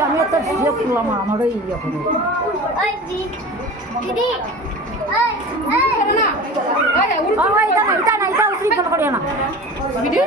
আমি একটা ভিডিও করলাম আমারও ইয়ে হবে এটা উশৃঙ্খল করিও না ভিডিও